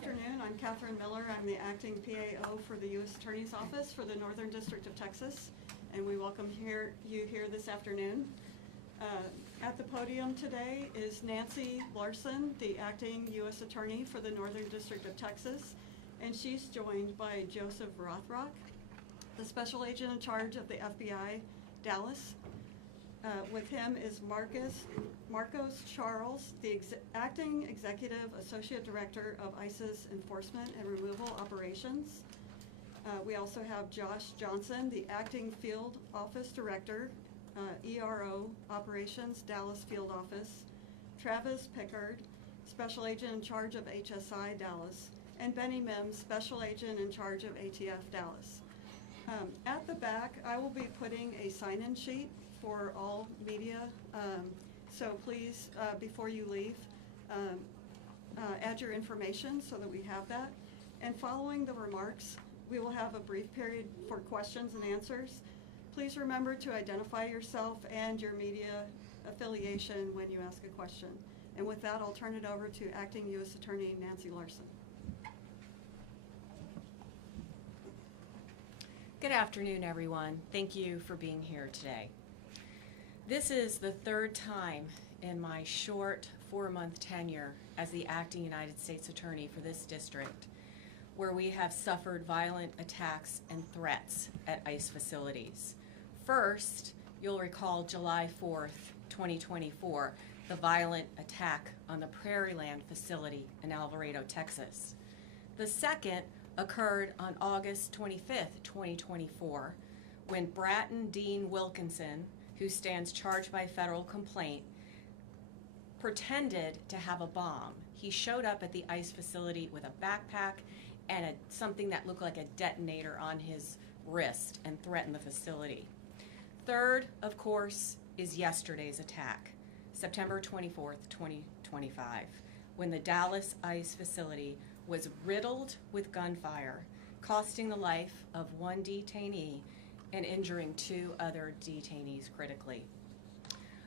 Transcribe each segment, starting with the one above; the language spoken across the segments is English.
afternoon. I'm Catherine Miller. I'm the acting PAO for the U.S. Attorney's Office for the Northern District of Texas, and we welcome you here this afternoon. At the podium today is Nancy Larson, the acting U.S. Attorney for the Northern District of Texas, and she's joined by Joseph Rothrock, the Special Agent in charge of the FBI, Dallas. With him is Marcos Charles, the Acting Executive Associate Director of ICE's Enforcement and Removal Operations. We also have Josh Johnson, the Acting Field Office Director, ERO Operations, Dallas Field Office. Travis Pickard, Special Agent in charge of HSI, Dallas. And Benny Mims, Special Agent in charge of ATF, Dallas. At the back, I will be putting a sign-in sheet for all media, so please, before you leave, add your information so that we have that. And following the remarks, we will have a brief period for questions and answers. Please remember to identify yourself and your media affiliation when you ask a question. And with that, I'll turn it over to Acting U.S. Attorney Nancy Larson. Good afternoon, everyone. Thank you for being here today. This is the third time in my short 4-month tenure as the acting United States Attorney for this district where we have suffered violent attacks and threats at ICE facilities. First, you'll recall July 4th, 2024, the violent attack on the Prairieland facility in Alvarado, Texas. The second occurred on August 25th, 2024, when Bratton Dean Wilkinson, who stands charged by federal complaint, pretended to have a bomb. He showed up at the ICE facility with a backpack and something that looked like a detonator on his wrist and threatened the facility. Third, of course, is yesterday's attack, September 24th, 2025, when the Dallas ICE facility was riddled with gunfire, costing the life of one detainee and injuring 2 other detainees critically.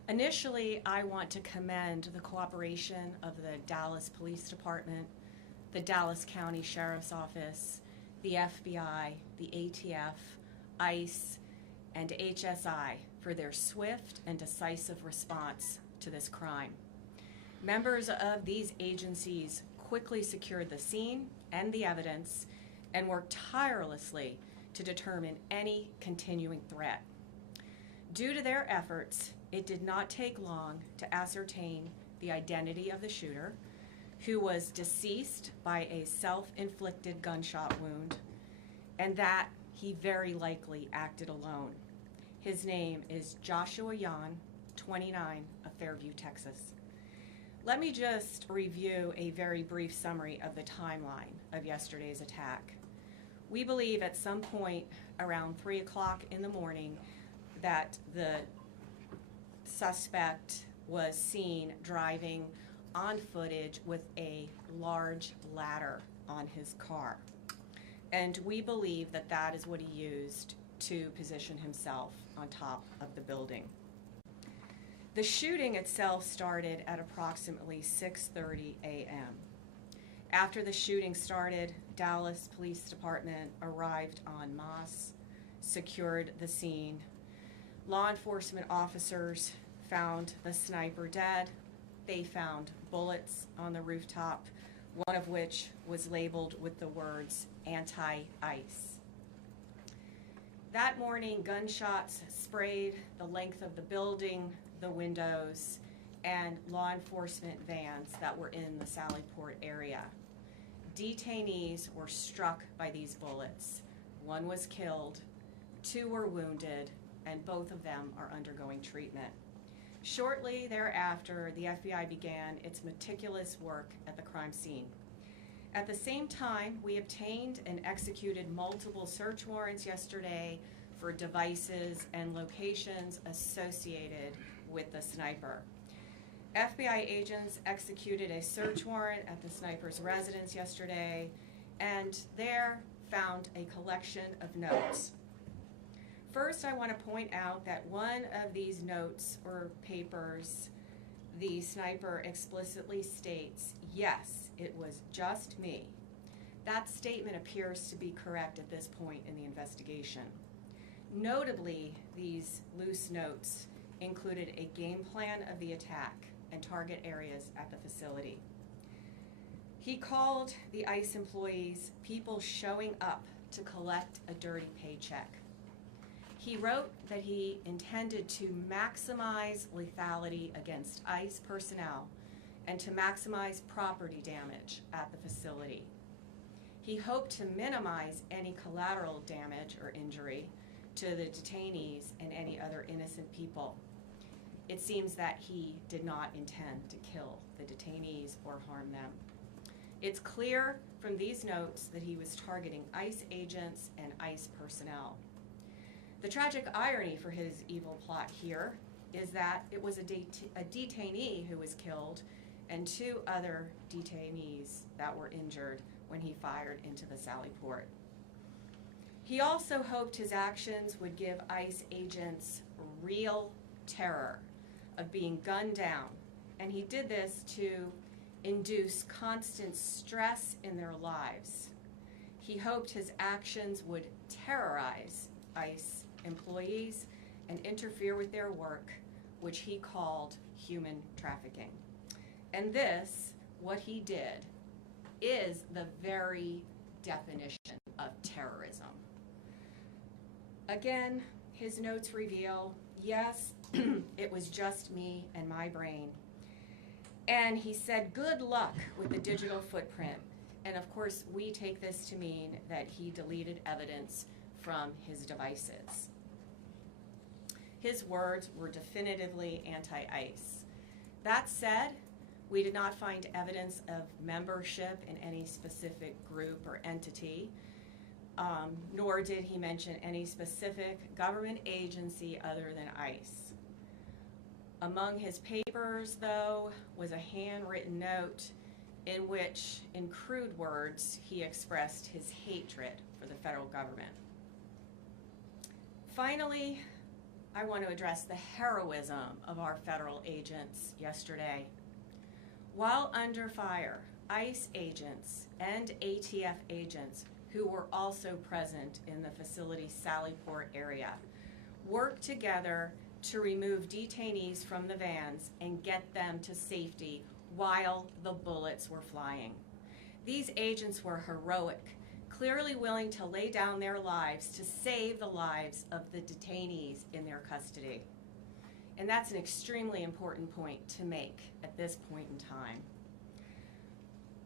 Initially, I want to commend the cooperation of the Dallas Police Department, the Dallas County Sheriff's Office, the FBI, the ATF, ICE, and HSI for their swift and decisive response to this crime. Members of these agencies quickly secured the scene and the evidence and worked tirelessly to determine any continuing threat. Due to their efforts, it did not take long to ascertain the identity of the shooter, who was deceased by a self-inflicted gunshot wound, and that he very likely acted alone. His name is Joshua Yan, 29, of Fairview, Texas. Let me just review a very brief summary of the timeline of yesterday's attack. We believe at some point around 3 o'clock in the morning that the suspect was seen driving on footage with a large ladder on his car. And we believe that that is what he used to position himself on top of the building. The shooting itself started at approximately 6:30 a.m. After the shooting started, Dallas Police Department arrived en masse, secured the scene. Law enforcement officers found the sniper dead. They found bullets on the rooftop, one of which was labeled with the words anti-ICE. That morning, gunshots sprayed the length of the building, the windows, and law enforcement vans that were in the Sallyport area. Detainees were struck by these bullets. 1 was killed, 2 were wounded, and both of them are undergoing treatment. Shortly thereafter, the FBI began its meticulous work at the crime scene. At the same time, we obtained and executed multiple search warrants yesterday for devices and locations associated with the sniper. FBI agents executed a search warrant at the sniper's residence yesterday and there found a collection of notes. First, I want to point out that one of these notes or papers, the sniper explicitly states, yes, it was just me. That statement appears to be correct at this point in the investigation. Notably, these loose notes included a game plan of the attack and target areas at the facility. He called the ICE employees people showing up to collect a dirty paycheck. He wrote that he intended to maximize lethality against ICE personnel and to maximize property damage at the facility. He hoped to minimize any collateral damage or injury to the detainees and any other innocent people. It seems that he did not intend to kill the detainees or harm them. It's clear from these notes that he was targeting ICE agents and ICE personnel. The tragic irony for his evil plot here is that it was a detainee who was killed and 2 other detainees that were injured when he fired into the Sally Port. He also hoped his actions would give ICE agents real terror of being gunned down, and he did this to induce constant stress in their lives. He hoped his actions would terrorize ICE employees and interfere with their work, which he called human trafficking. And this, what he did, is the very definition of terrorism. Again, his notes reveal, yes, it was just me and my brain. And he said, good luck with the digital footprint. And of course, we take this to mean that he deleted evidence from his devices. His words were definitively anti-ICE. That said, we did not find evidence of membership in any specific group or entity, nor did he mention any specific government agency other than ICE. Among his papers, though, was a handwritten note in which, in crude words, he expressed his hatred for the federal government. Finally, I want to address the heroism of our federal agents yesterday. While under fire, ICE agents and ATF agents who were also present in the facility's Sally Port area worked together to remove detainees from the vans and get them to safety while the bullets were flying. These agents were heroic, clearly willing to lay down their lives to save the lives of the detainees in their custody. And that's an extremely important point to make at this point in time.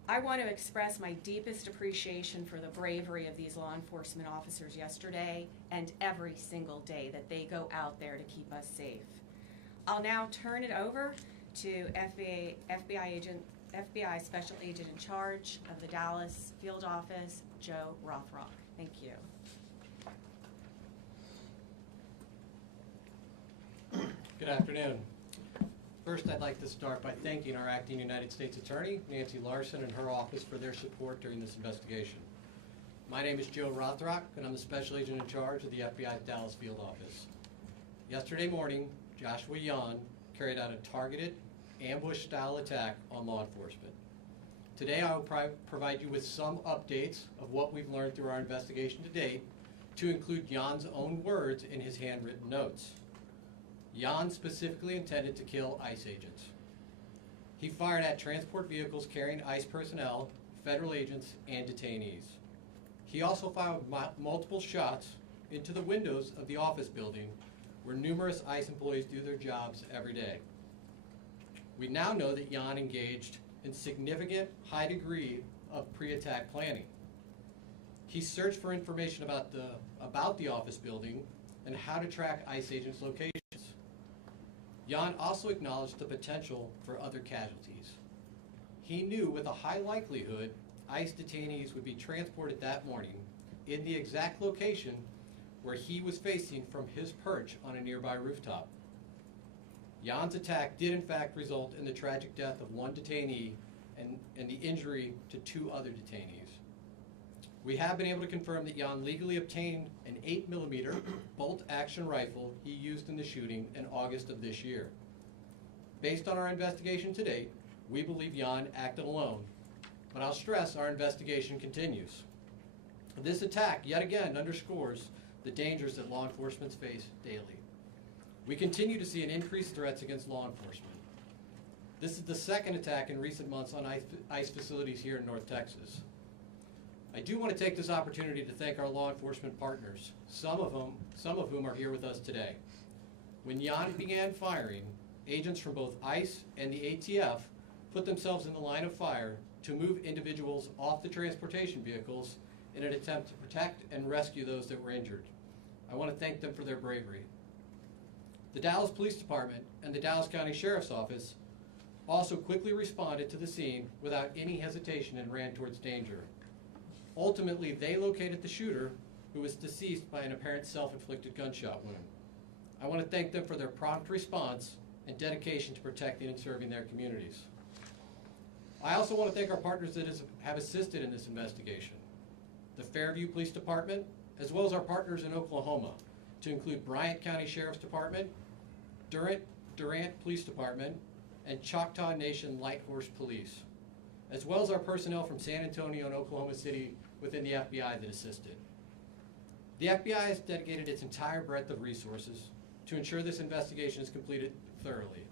I want to express my deepest appreciation for the bravery of these law enforcement officers yesterday and every single day that they go out there to keep us safe. I'll now turn it over to FBI Special Agent in charge of the Dallas Field Office, Joe Rothrock. Thank you. Good afternoon. First, I'd like to start by thanking our acting United States Attorney, Nancy Larson, and her office for their support during this investigation. My name is Joe Rothrock, and I'm the Special Agent in charge of the FBI's Dallas Field Office. Yesterday morning, Joshua Yan carried out a targeted, ambush-style attack on law enforcement. Today, I will provide you with some updates of what we've learned through our investigation to date, to include Yan's own words in his handwritten notes. Yan specifically intended to kill ICE agents. He fired at transport vehicles carrying ICE personnel, federal agents, and detainees. He also fired multiple shots into the windows of the office building where numerous ICE employees do their jobs every day. We now know that Yan engaged in significant high degree of pre-attack planning. He searched for information about the office building and how to track ICE agents' locations. Yan also acknowledged the potential for other casualties. He knew with a high likelihood ICE detainees would be transported that morning in the exact location where he was facing from his perch on a nearby rooftop. Yan's attack did in fact result in the tragic death of one detainee and the injury to 2 other detainees. We have been able to confirm that Yan legally obtained an 8mm bolt-action rifle he used in the shooting in August of this year. Based on our investigation to date, we believe Yan acted alone but I'll stress our investigation continues. This attack, yet again, underscores the dangers that law enforcement face daily. We continue to see an increased threats against law enforcement. This is the second attack in recent months on ICE facilities here in North Texas. I do want to take this opportunity to thank our law enforcement partners, some of whom are here with us today. When Jan began firing, agents from both ICE and the ATF put themselves in the line of fire to move individuals off the transportation vehicles in an attempt to protect and rescue those that were injured. I want to thank them for their bravery. The Dallas Police Department and the Dallas County Sheriff's Office also quickly responded to the scene without any hesitation and ran towards danger. Ultimately, they located the shooter, who was deceased by an apparent self-inflicted gunshot wound. I want to thank them for their prompt response and dedication to protecting and serving their communities. I also want to thank our partners that have assisted in this investigation. The Fairview Police Department, as well as our partners in Oklahoma, to include Bryant County Sheriff's Department, Durant Police Department, and Choctaw Nation Light Horse Police, as well as our personnel from San Antonio and Oklahoma City within the FBI that assisted. The FBI has dedicated its entire breadth of resources to ensure this investigation is completed thoroughly.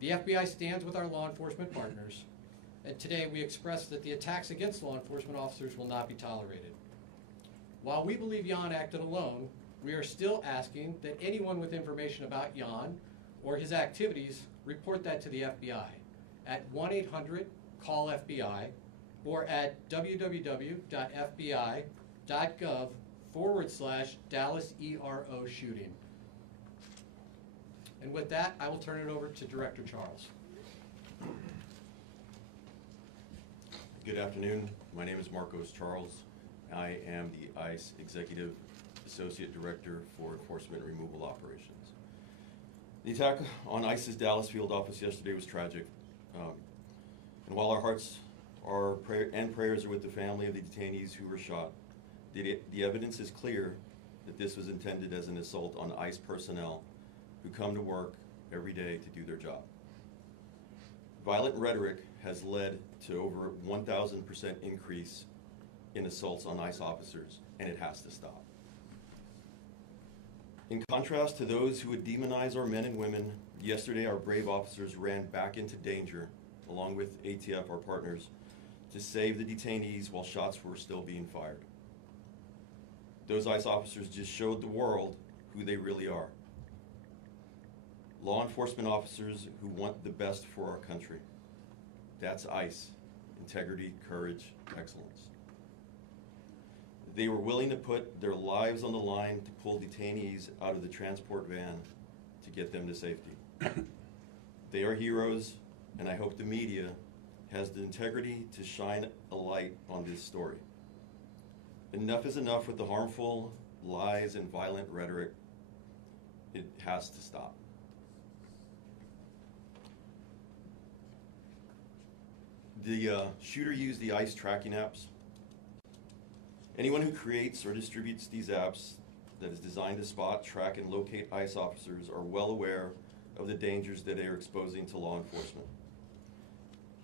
The FBI stands with our law enforcement partners, and today we express that the attacks against law enforcement officers will not be tolerated. While we believe Jan acted alone, we are still asking that anyone with information about Jan or his activities report that to the FBI at 1-800-CALL-FBI or at www.fbi.gov/Dallas ERO shooting. And with that, I will turn it over to Director Charles. Good afternoon. My name is Marcos Charles. I am the ICE Executive Associate Director for Enforcement and Removal Operations. The attack on ICE's Dallas field office yesterday was tragic. And while our hearts and prayers are with the family of the detainees who were shot, the evidence is clear that this was intended as an assault on ICE personnel who come to work every day to do their job. Violent rhetoric has led to over 1,000% increase in assaults on ICE officers, and it has to stop. In contrast to those who would demonize our men and women, yesterday our brave officers ran back into danger, along with ATF, our partners, to save the detainees while shots were still being fired. Those ICE officers just showed the world who they really are. Law enforcement officers who want the best for our country. That's ICE. Integrity, courage, excellence. They were willing to put their lives on the line to pull detainees out of the transport van to get them to safety. They are heroes, and I hope the media has the integrity to shine a light on this story. Enough is enough with the harmful lies and violent rhetoric. It has to stop. The shooter used the ICE tracking apps. Anyone who creates or distributes these apps that is designed to spot, track, and locate ICE officers are well aware of the dangers that they are exposing to law enforcement.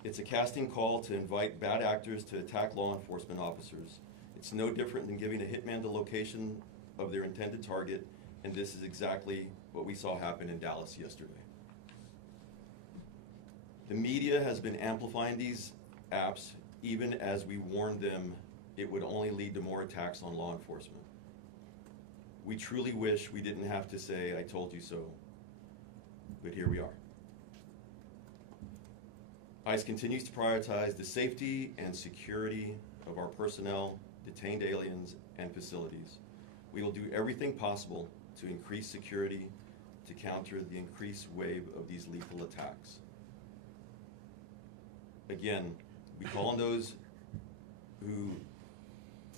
It's a casting call to invite bad actors to attack law enforcement officers. It's no different than giving a hitman the location of their intended target, and this is exactly what we saw happen in Dallas yesterday. The media has been amplifying these apps even as we warned them it would only lead to more attacks on law enforcement. We truly wish we didn't have to say, "I told you so," but here we are. ICE continues to prioritize the safety and security of our personnel, detained aliens, and facilities. We will do everything possible to increase security to counter the increased wave of these lethal attacks. Again, we call on those who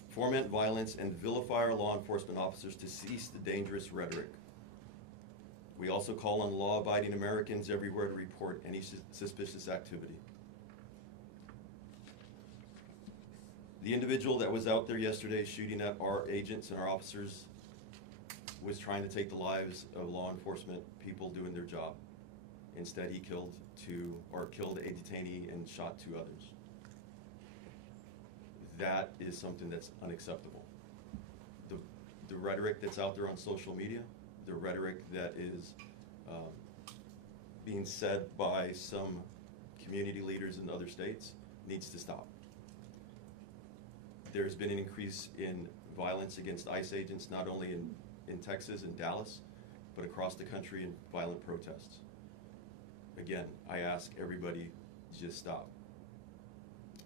foment violence and vilify our law enforcement officers to cease the dangerous rhetoric. We also call on law-abiding Americans everywhere to report any suspicious activity. The individual that was out there yesterday shooting at our agents and our officers was trying to take the lives of law enforcement people doing their job. Instead, he killed a detainee and shot 2 others. that is something that's unacceptable. The rhetoric that's out there on social media, the rhetoric that is being said by some community leaders in other states needs to stop. There's been an increase in violence against ICE agents, not only in Texas and Dallas, but across the country in violent protests. Again, I ask everybody to just stop.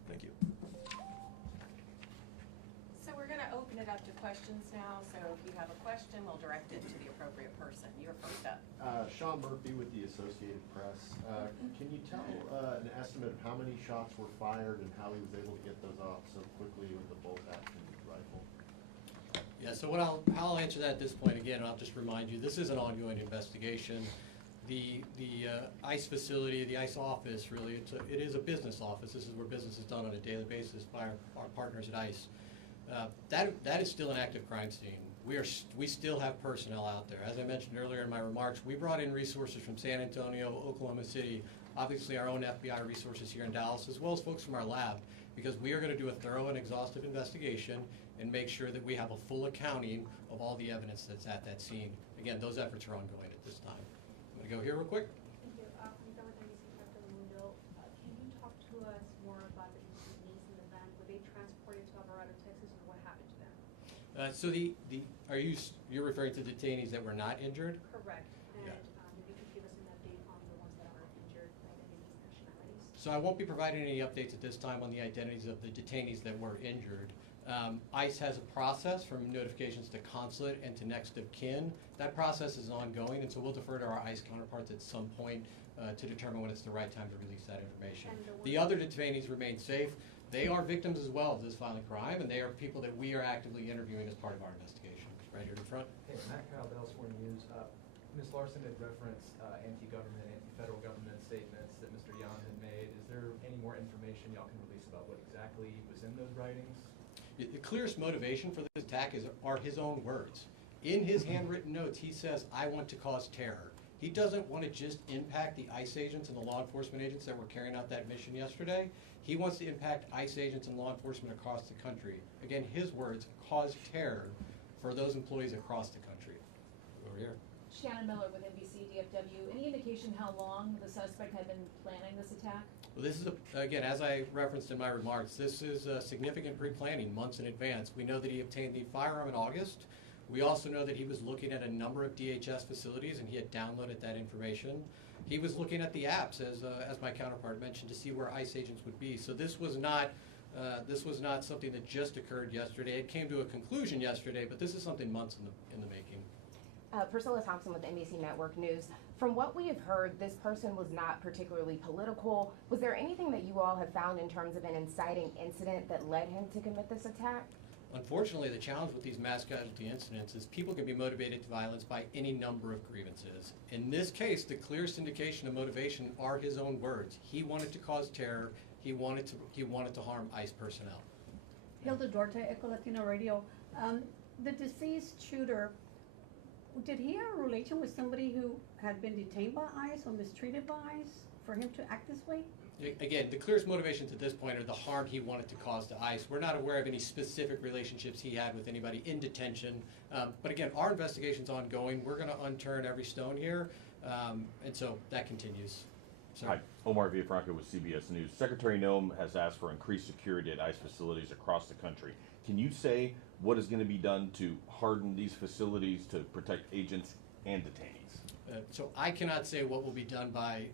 Thank you. So we're going to open it up to questions now. So if you have a question, we'll direct it to the appropriate person. You're first up. Sean Murphy with the Associated Press. Can you tell an estimate of how many shots were fired and how he was able to get those off so quickly with the bolt action rifle? Yeah, so how I'll answer that at this point, again, I'll just remind you, this is an ongoing investigation. The ICE facility, the ICE office, really, it is a business office. This is where business is done on a daily basis by our partners at ICE. That is still an active crime scene. We still have personnel out there. As I mentioned earlier in my remarks, we brought in resources from San Antonio, Oklahoma City, obviously our own FBI resources here in Dallas, as well as folks from our lab, because we are going to do a thorough and exhaustive investigation and make sure that we have a full accounting of all the evidence that's at that scene. Again, those efforts are ongoing at this time. I'm going to go here real quick. Thank you. Rita with NBC Telemundo. Can you talk to us more about the detainees in the van? Were they transported to Alvarado, Texas, or what happened to them? So you're referring to detainees that were not injured? Correct. And Yeah. if you could give us an update on the ones that are injured, identities, nationalities. So I won't be providing any updates at this time on the identities of the detainees that were injured. ICE has a process from notifications to consulate and to next of kin. That process is ongoing, and so we'll defer to our ICE counterparts at some point to determine when it's the right time to release that information. And The other detainees remain safe. They are victims as well of this violent crime, and they are people that we are actively interviewing as part of our investigation. Right here in front. Hey, Matt Kyle, Dallas Morning News. Ms. Larson had referenced anti-government, anti-federal government statements that Mr. Yan had made. Is there any more information y'all can release about what exactly was in those writings? The clearest motivation for this attack are his own words. In his handwritten notes, he says, "I want to cause terror." He doesn't want to just impact the ICE agents and the law enforcement agents that were carrying out that mission yesterday. He wants to impact ICE agents and law enforcement across the country. Again, his words, cause terror for those employees across the country. Over here. Shannon Miller with NBC DFW. Any indication how long the suspect had been planning this attack? Well, this is, again, as I referenced in my remarks, this is significant pre-planning months in advance. We know that he obtained the firearm in August. We also know that he was looking at a number of DHS facilities and he had downloaded that information. He was looking at the apps, as my counterpart mentioned, to see where ICE agents would be. So this was not something that just occurred yesterday. It came to a conclusion yesterday, but this is something months in the making. Priscilla Thompson with NBC Network News. From what we have heard, this person was not particularly political. Was there anything that you all have found in terms of an inciting incident that led him to commit this attack? Unfortunately, the challenge with these mass casualty incidents is people can be motivated to violence by any number of grievances. In this case, the clearest indication of motivation are his own words. He wanted to cause terror. He wanted to harm ICE personnel. Hilda Duarte, Echo Latino Radio. The deceased shooter, did he have a relation with somebody who had been detained by ICE or mistreated by ICE for him to act this way? Again, the clearest motivations at this point are the harm he wanted to cause to ICE. We're not aware of any specific relationships he had with anybody in detention. But again, our investigation's ongoing. We're going to unturn every stone here, and so that continues. Hi, Omar Villafranca with CBS News. Secretary Noem has asked for increased security at ICE facilities across the country. Can you say what is going to be done to harden these facilities to protect agents and detainees? So I cannot say what will be done by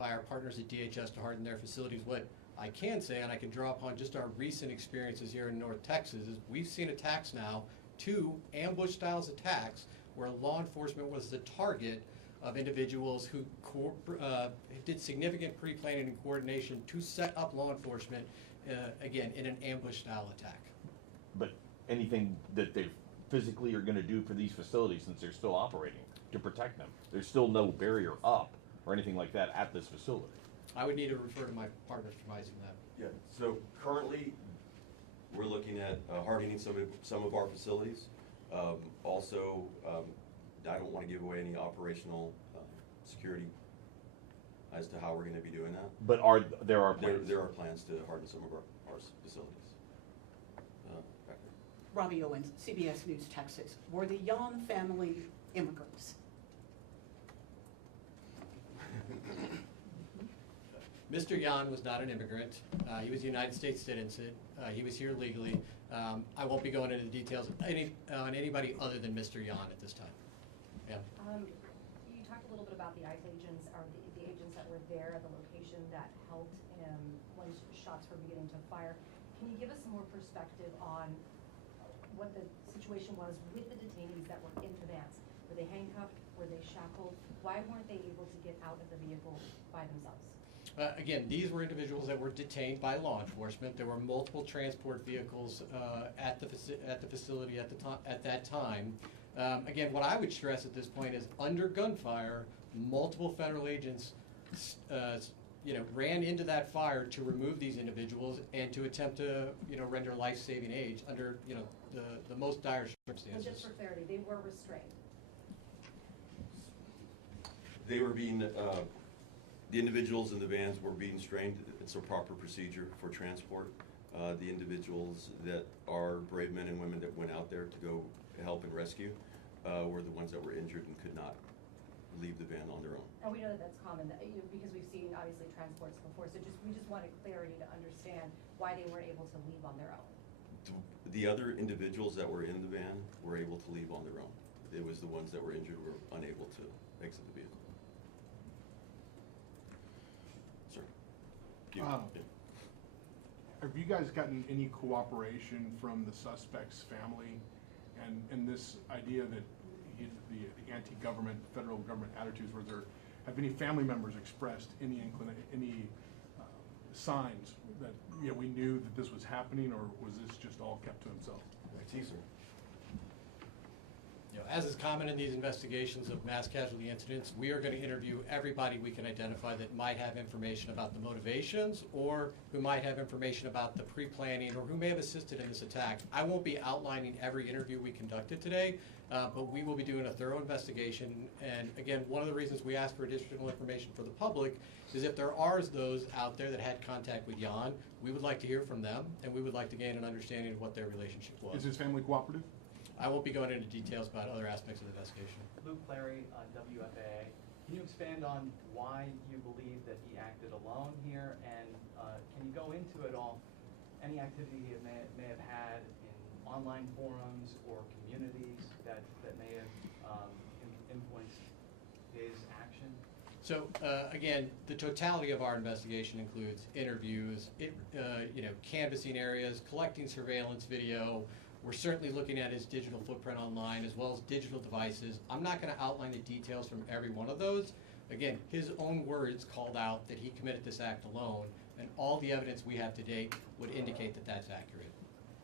our partners at DHS to harden their facilities. What I can say, and I can draw upon just our recent experiences here in North Texas, is we've seen attacks now, 2 ambush-style attacks, where law enforcement was the target of individuals who did significant pre-planning and coordination to set up law enforcement, again, in an ambush-style attack. But anything that they physically are going to do for these facilities since they're still operating to protect them? There's still no barrier up or anything like that at this facility. I would need to refer to my partners advising that. Yeah, so currently, we're looking at hardening some of our facilities. Also, I don't want to give away any operational security as to how we're going to be doing that. But there are plans? There are plans to harden some of our facilities. Robbie Owens, CBS News, Texas. Were the Yon family immigrants? Mr. Yan was not an immigrant. He was a United States citizen. He was here legally. I won't be going into the details on anybody other than Mr. Yan at this time. Yeah. You talked a little bit about the ICE agents, or the agents that were there at the location that helped when shots were beginning to fire. Can you give us some more perspective on what the situation was with the detainees that were in the vans? Were they handcuffed? Were they shackled? Why weren't they able to get out of the vehicle by themselves? Again, these were individuals that were detained by law enforcement. There were multiple transport vehicles at the facility at that time. Again, what I would stress at this point is under gunfire, multiple federal agents ran into that fire to remove these individuals and to attempt to render life-saving aid under the most dire circumstances. So just for clarity, they were restrained. They were being, the individuals in the vans were being restrained. It's a proper procedure for transport. The individuals that are brave men and women that went out there to go help and rescue were the ones that were injured and could not leave the van on their own. And we know that that's common, because we've seen obviously transports before, so we just wanted clarity to understand why they weren't able to leave on their own. The other individuals that were in the van were able to leave on their own. It was the ones that were injured were unable to exit the vehicle. Sir? Have you guys gotten any cooperation from the suspect's family and this idea that the anti-government, federal government attitudes, have any family members expressed any signs that we knew that this was happening, or was this just all kept to himself? As is common in these investigations of mass casualty incidents, we are going to interview everybody we can identify that might have information about the motivations or who might have information about the pre-planning or who may have assisted in this attack. I won't be outlining every interview we conducted today, but we will be doing a thorough investigation. And again, one of the reasons we ask for additional information for the public is if there are those out there that had contact with Jan, we would like to hear from them, and we would like to gain an understanding of what their relationship was. Is his family cooperative? I won't be going into details about other aspects of the investigation. Luke Clary, WFAA. Can you expand on why you believe that he acted alone here, and can you go into it all, any activity he may have had in online forums or communities that may have influenced his action? So again, the totality of our investigation includes interviews, canvassing areas, collecting surveillance video. We're certainly looking at his digital footprint online as well as digital devices. I'm not going to outline the details from every one of those. Again, his own words called out that he committed this act alone, and all the evidence we have to date would indicate that that's accurate.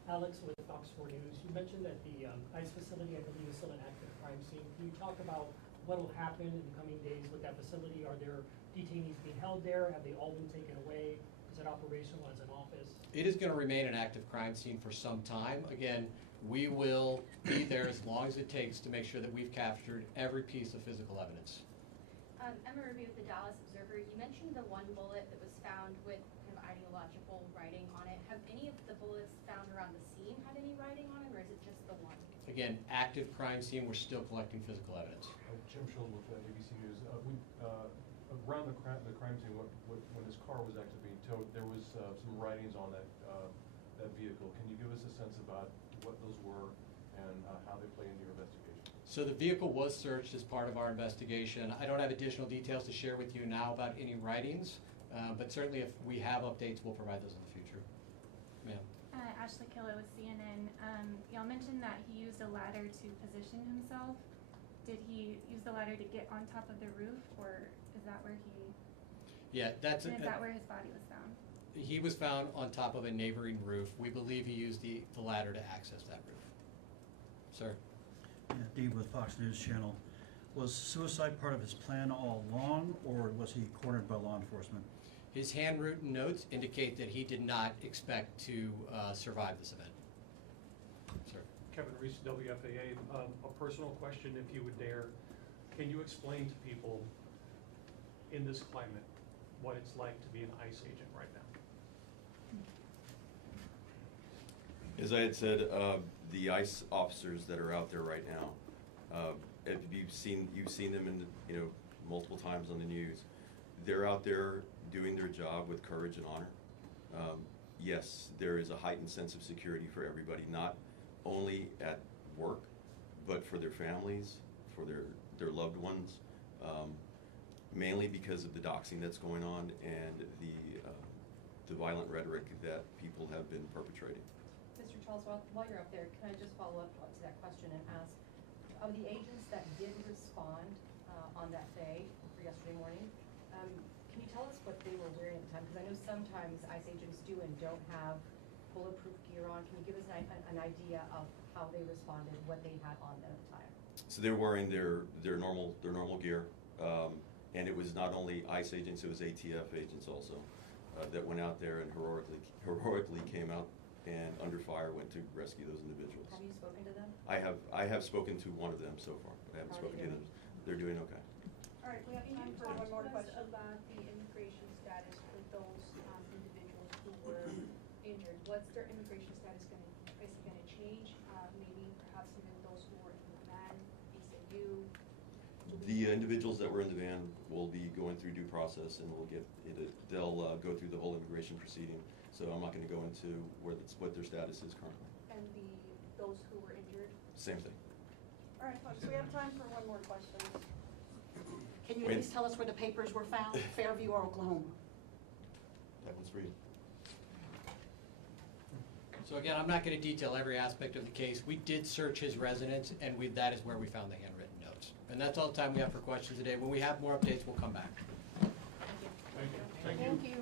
Alex with Fox 4 News. You mentioned that the ICE facility, I believe, is still an active crime scene. Can you talk about what will happen in the coming days with that facility? Are there detainees being held there? Have they all been taken away? Is it operational as an office? It is going to remain an active crime scene for some time. Again, we will be there as long as it takes to make sure that we've captured every piece of physical evidence. Emma Ruby with the Dallas Observer. You mentioned the one bullet that was found with kind of ideological writing on it. Have any of the bullets found around the scene had any writing on it, or is it just the one? Again, active crime scene, we're still collecting physical evidence. Jim Schultz with ABC News. Around the crime scene, when his car was actually being towed, there was some writings on that vehicle. Can you give us a sense about what those were and how they play into your investigation? So the vehicle was searched as part of our investigation. I don't have additional details to share with you now about any writings, but certainly if we have updates, we'll provide those in the future. Ma'am. Ashley Killer with CNN. Y'all mentioned that he used a ladder to position himself. Did he use the ladder to get on top of the roof, or is that where he? Yeah, Is that where his body was found? He was found on top of a neighboring roof. We believe he used the ladder to access that roof. Sir? Yeah, Dave with Fox News Channel. Was suicide part of his plan all along, or was he cornered by law enforcement? His handwritten notes indicate that he did not expect to survive this event. Sir? Kevin Reese, WFAA. A personal question, if you would dare. Can you explain to people in this climate what it's like to be an ICE agent right now? As I had said, the ICE officers that are out there right now, if you've seen them in, you know, multiple times on the news, they're out there doing their job with courage and honor. Yes, there is a heightened sense of security for everybody, not only at work, but for their families, for their loved ones, mainly because of the doxing that's going on and the violent rhetoric that people have been perpetrating. Mr. Charles, while you're up there, can I just follow up to that question and ask, of the agents that did respond on that day for yesterday morning, can you tell us what they were wearing at the time? Because I know sometimes ICE agents do and don't have bulletproof gear on. Can you give us an idea of how they responded, what they had on them at the time? So they're wearing their normal gear, and it was not only ICE agents, it was ATF agents also that went out there and heroically came out and under fire went to rescue those individuals. Have you spoken to them? I have spoken to one of them so far, but I haven't How are spoken they to them. They're doing okay. All right, we have Can time you for talk one more to us question. about the immigration status for those individuals who were injured? What's their immigration status is it gonna change? Maybe perhaps even those who were in the van, you? The individuals that were in the van will be going through due process, and they'll go through the whole immigration proceeding. So I'm not going to go into what their status is currently. And those who were injured? Same thing. All right, folks, we have time for one more question. Can you at least tell us where the papers were found, Fairview or Oklahoma? That one's for you. So again, I'm not going to detail every aspect of the case. We did search his residence, and that is where we found the handwritten notes. And that's all the time we have for questions today. When we have more updates, we'll come back. Thank you.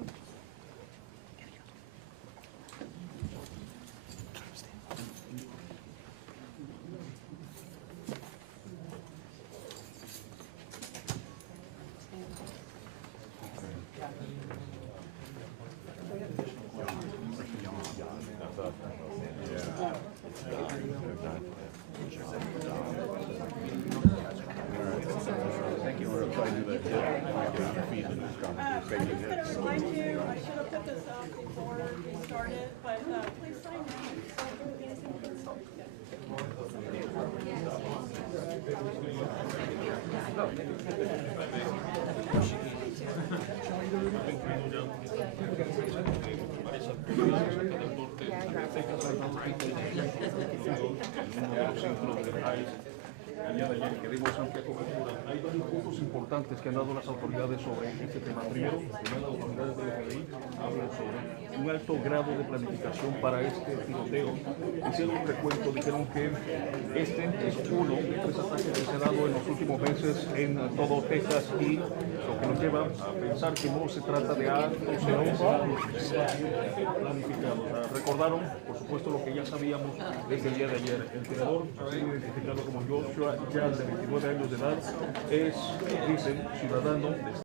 I'm just going to remind you, I should have put this up before we started, but please sign El día de ayer que dimos amplia cobertura. Hay dos puntos importantes que han dado las autoridades sobre este tema. Primero, las autoridades del FBI hablan sobre un alto grado de planificación para este tiroteo. Hicieron un recuento, dijeron que este es uno de 3 ataques que se han dado en los últimos meses en todo Texas y lo que nos lleva a pensar que no se trata de actos planificados. Recordaron, por supuesto, lo que ya sabíamos desde el día de ayer. El tirador ha sido identificado como Joshua, ya de 29 años de edad, es, dicen, ciudadano de